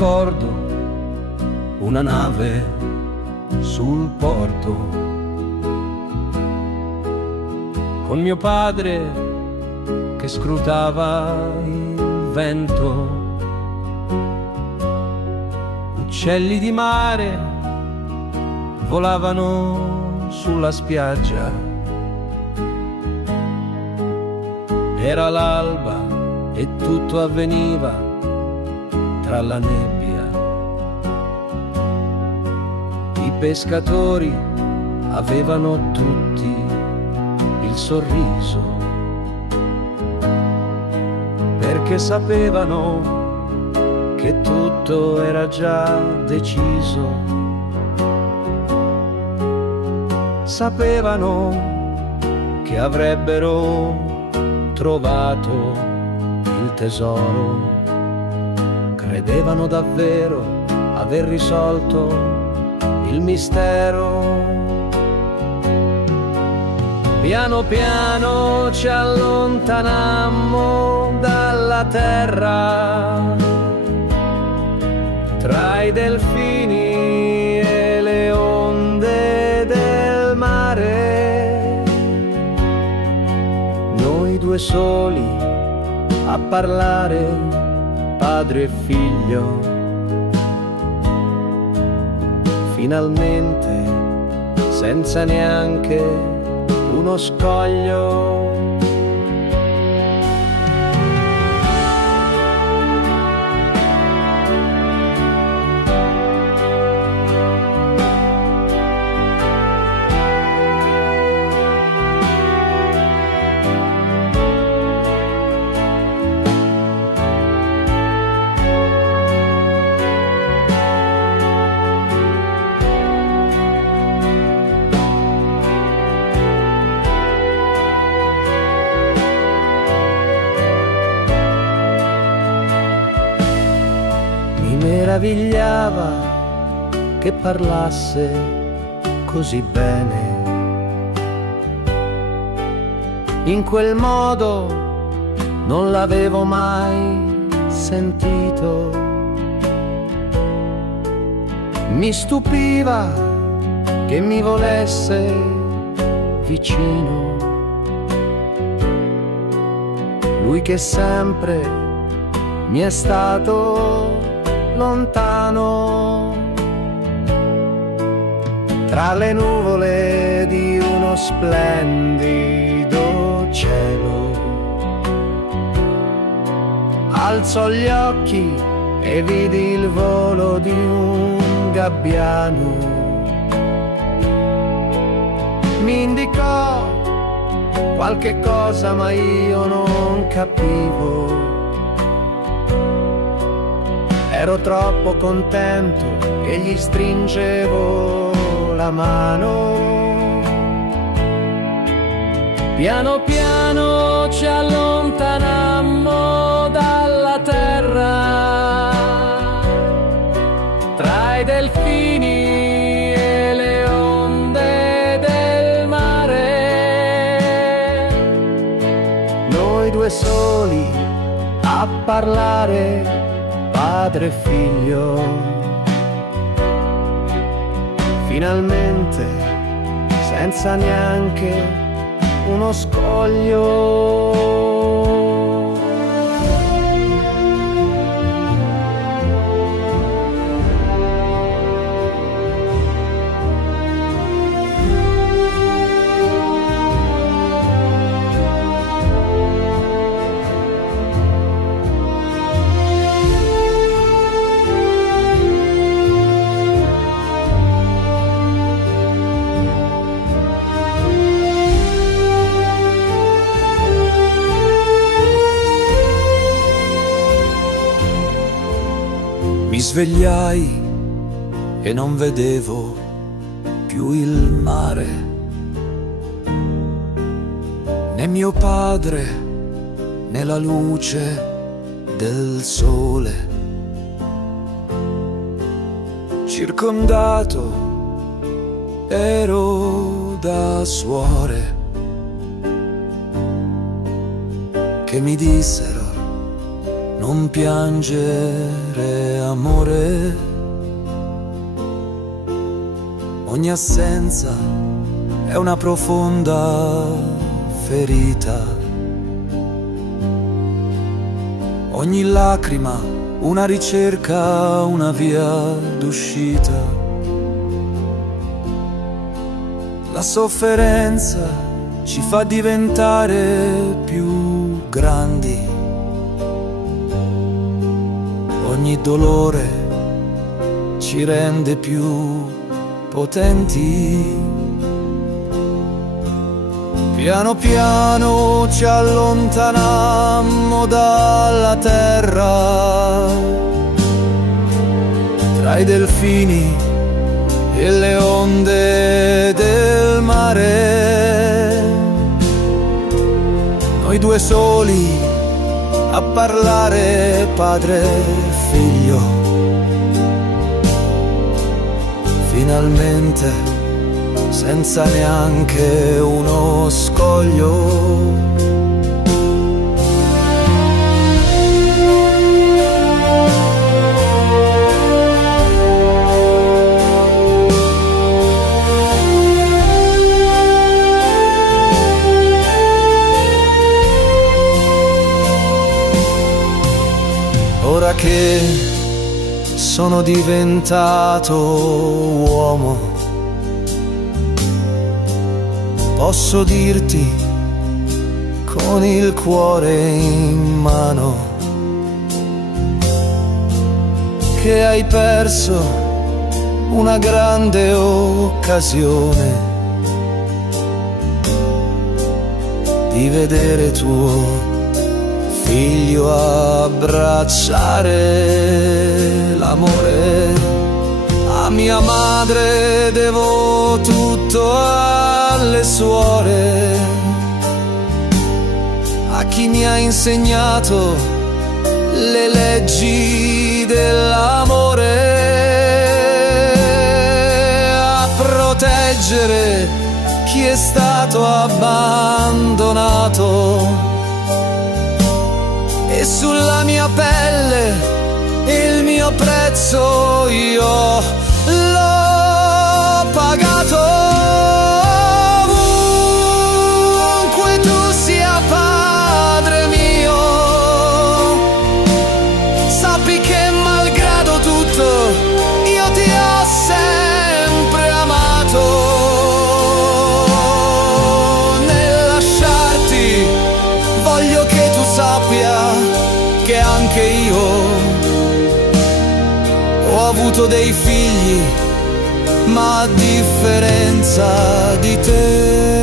ricordo una nave sul porto, con mio padre che scrutava il vento, uccelli di mare volavano sulla spiaggia. Era l'alba e tutto avveniva tra la nebbia. I pescatori avevano tutti il sorriso, perché sapevano che tutto era già deciso. Sapevano che avrebbero trovato il tesoro, credevano davvero aver risolto il mistero. Piano piano ci allontanammo dalla terra, tra i delfini e le onde del mare, noi due soli a parlare, padre e figlio. Finalmente, senza neanche uno scoglio. Meravigliava che parlasse così bene, in quel modo non l'avevo mai sentito. Mi stupiva che mi volesse vicino, lui che sempre mi è stato lontano, tra le nuvole di uno splendido cielo. Alzò gli occhi e vidi il volo di un gabbiano. Mi indicò qualche cosa ma io non capivo. Ero troppo contento che gli stringevo la mano. Piano piano ci allontanammo dalla terra, tra i delfini e le onde del mare, noi due soli a parlare, padre e figlio. Finalmente, senza neanche uno scoglio. Mi svegliai e non vedevo più il mare, né mio padre, né la luce del sole. Circondato ero da suore che mi dissero: non piangere, amore. Ogni assenza è una profonda ferita. Ogni lacrima una ricerca, una via d'uscita. La sofferenza ci fa diventare più grandi. Ogni dolore ci rende più potenti. Piano piano ci allontanammo dalla terra, tra i delfini e le onde del mare. Noi due soli a parlare, padre e figlio. Finalmente, senza neanche uno scoglio. Ora che sono diventato uomo, posso dirti con il cuore in mano che hai perso una grande occasione di vedere tuo figlio abbracciare l'amore. A mia madre devo tutto, alle suore, a chi mi ha insegnato le leggi dell'amore, a proteggere chi è stato abbandonato. E sulla mia pelle il mio prezzo io l'ho pagato. Ovunque tu sia, padre mio, sappi che malgrado tutto io ti ho sempre amato. Nel lasciarti voglio che tu sappia che anche io ho avuto dei figli, ma a differenza di te.